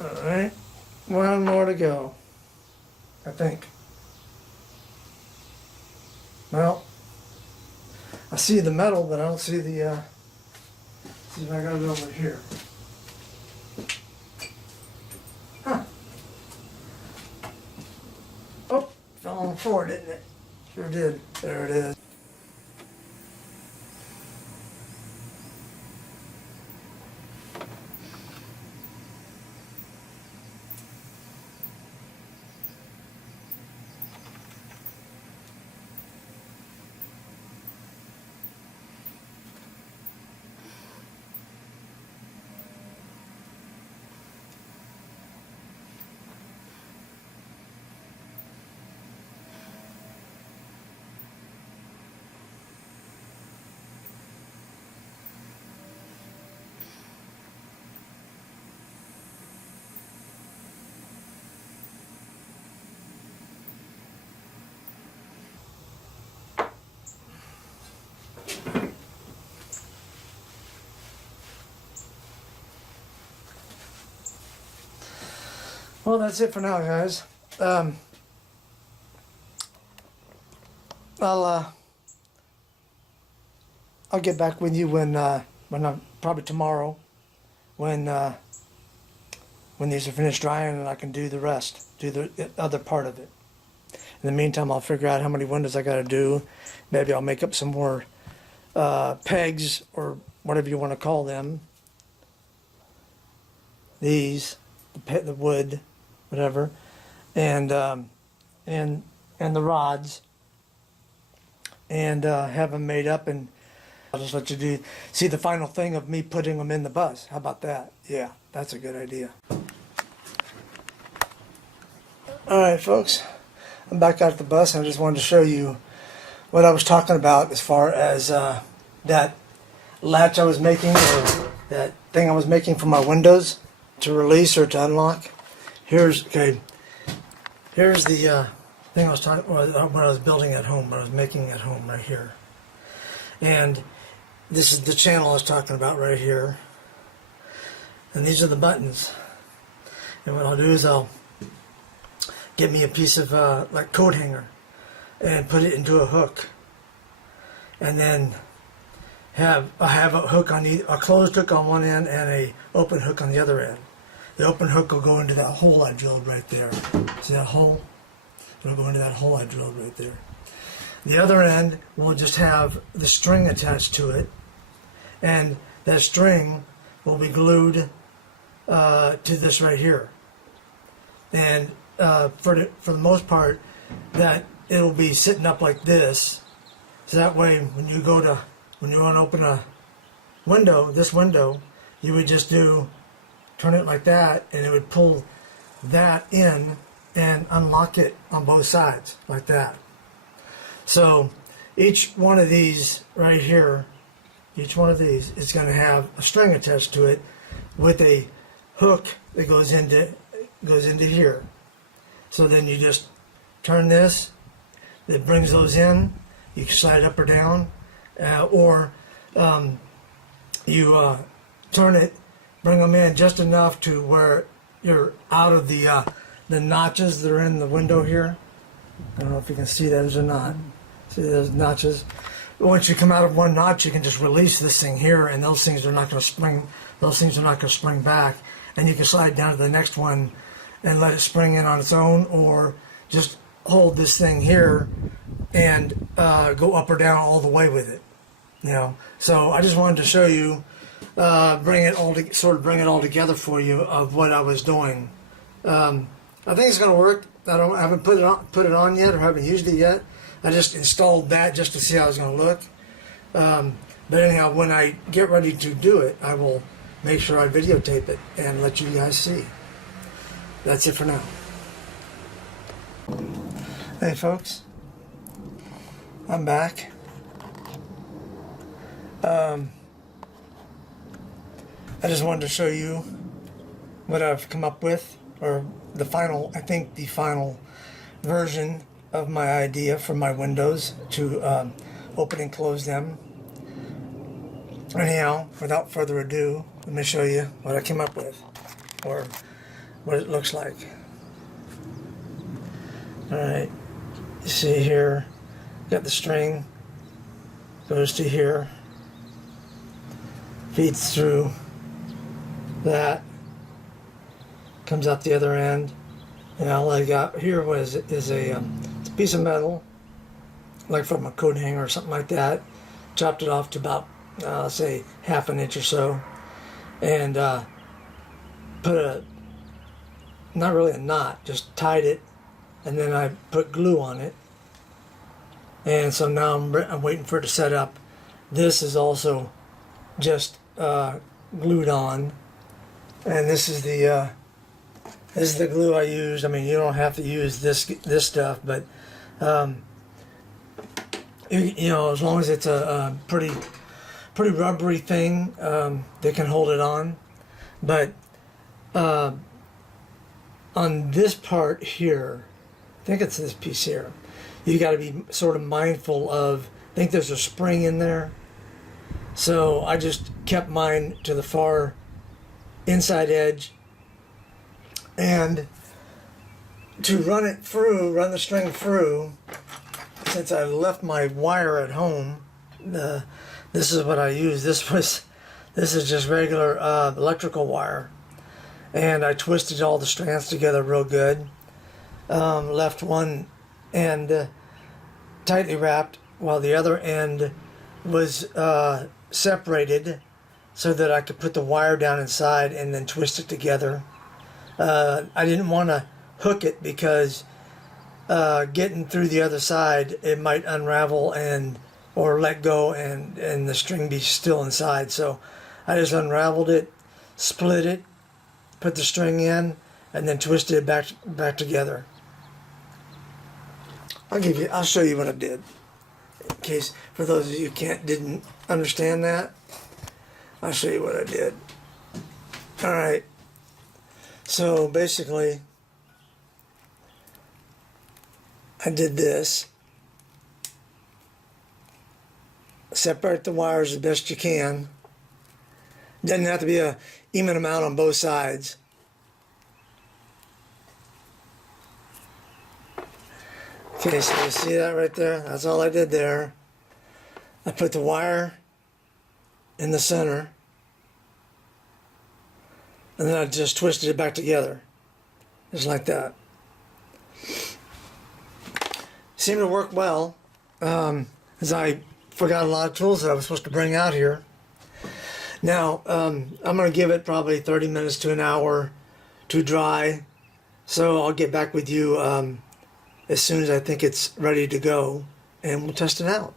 Alright, one more to go, I think. Well, I see the metal, but I don't see the, see if I got it over here. Huh. Oh, fell on the floor, didn't it? Sure did. There it is. Well, that's it for now, guys. I'll get back with you when I'm probably tomorrow, when these are finished drying and I can do the rest, do the other part of it. In the meantime, I'll figure out how many windows I got to do. Maybe I'll make up some more pegs or whatever you want to call them. These, the wood, whatever, and the rods, and have them made up, and I'll just let you see the final thing of me putting them in the bus. How about that? Yeah, that's a good idea. Alright folks, I'm back out at the bus, and I just wanted to show you what I was talking about as far as that latch I was making, or that thing I was making for my windows to release or to unlock. Here's the thing I was talking, or what I was building at home, what I was making at home right here. And this is the channel I was talking about right here. And these are the buttons. And what I'll do is I'll get me a piece of like coat hanger and put it into a hook. And then I have a hook on a closed hook on one end and a open hook on the other end. The open hook will go into that hole I drilled right there. See that hole? It'll go into that hole I drilled right there. The other end will just have the string attached to it, and that string will be glued to this right here. And for the most part, that it'll be sitting up like this, so that way when you want to open a window, this window, you would just turn it like that, and it would pull that in and unlock it on both sides like that. So each one of these right here, each one of these is going to have a string attached to it with a hook that goes into here. So then you just turn this, it brings those in. You can slide it up or down, or you turn it, bring them in just enough to where you're out of the notches that are in the window here. I don't know if you can see those or not. See those notches? Once you come out of one notch, you can just release this thing here, and those things are not going to spring. Those things are not going to spring back, and you can slide down to the next one and let it spring in on its own, or just hold this thing here and go up or down all the way with it. You know. So I just wanted to show you, bring it all together for you of what I was doing. I think it's going to work. I haven't put it on yet, or haven't used it yet. I just installed that just to see how it's going to look. But anyhow, when I get ready to do it, I will make sure I videotape it and let you guys see. That's it for now. Hey folks, I'm back. I just wanted to show you what I've come up with, or the final version of my idea for my windows to open and close them. Anyhow, without further ado, let me show you what I came up with, or what it looks like. Alright, you see here, got the string, goes to here, feeds through that, comes out the other end, and all I got here is it's a piece of metal, like from a coat hanger or something like that. Chopped it off to about, say, half an inch or so, and put not really a knot, just tied it, and then I put glue on it. And so now I'm waiting for it to set up. This is also just glued on, and this is the glue I used. I mean, you don't have to use this stuff, but you know, as long as it's a pretty rubbery thing, they can hold it on. But on this part here, I think it's this piece here, you got to be sort of mindful of, I think there's a spring in there. So I just kept mine to the far inside edge, and to run the string through, since I left my wire at home, this is what I used. This is just regular electrical wire, and I twisted all the strands together real good. Left one end tightly wrapped, while the other end was separated so that I could put the wire down inside and then twist it together. I didn't want to hook it because getting through the other side, it might unravel or let go and the string be still inside. So I just unraveled it, split it, put the string in, and then twisted it back together. I'll show you what I did, in case for those of you who didn't understand that. I'll show you what I did. All right. So basically, I did this. Separate the wires as best you can. Doesn't have to be an even amount on both sides. Okay, so you see that right there? That's all I did there. I put the wire in the center, and then I just twisted it back together, just like that. Seemed to work well, as I forgot a lot of tools that I was supposed to bring out here. Now, I'm going to give it probably 30 minutes to an hour to dry, so I'll get back with you as soon as I think it's ready to go, and we'll test it out.